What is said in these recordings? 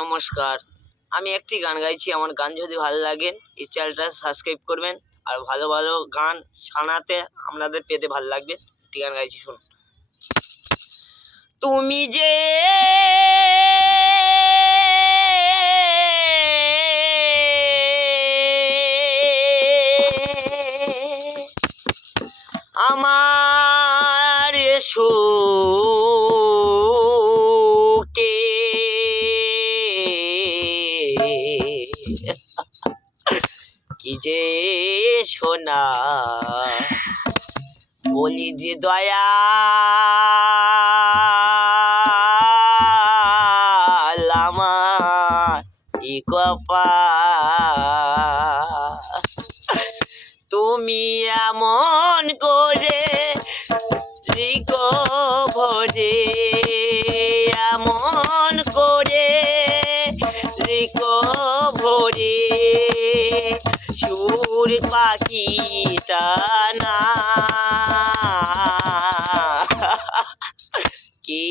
নমস্কার। আমি একটি গান গাইছি, আমার গান যদি ভালো লাগে, এই চ্যানেলটা সাবস্ক্রাইব করবেন। আর ভালো ভালো গান শোনাতে আপনাদের পেতে ভালো লাগবে, একটি গান গাইছি, শুনুন। তুমি যে আমার সুকে কি যে সোনা বলি যে দয়া। আমার ই কপা। তুমি এমন করে ভরে সুর পাখি টানা। কি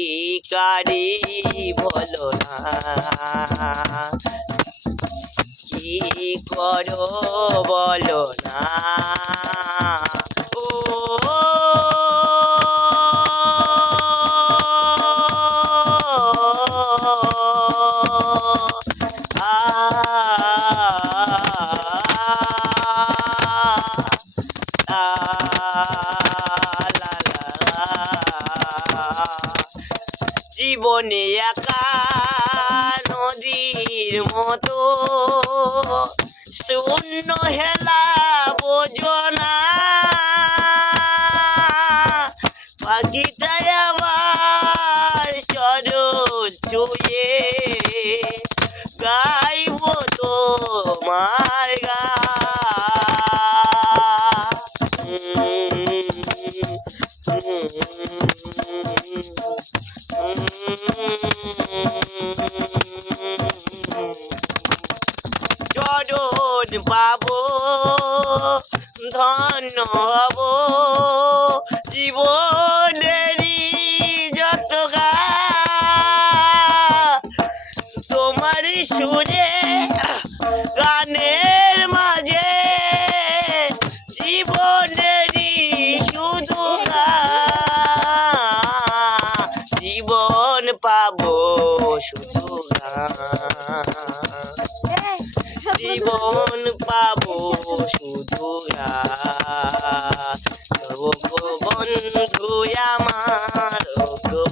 কারি বলো না? কি করো বলো না? জীবনে একা নদীর মতো। শূন্য হেলা বোঝনা পাখিটা আবার চরণ ছুঁয়ে গাইব চরণ পাবো ধন্য হব। জীবন পাবো শুধু বন্ধু আমার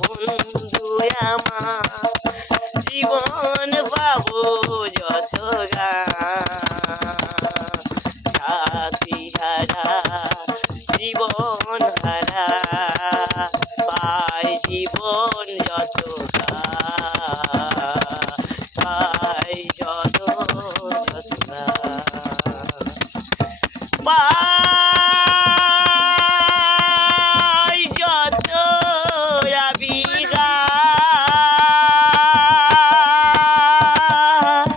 বন্ধু আমার জীবন পাবো যত Ah.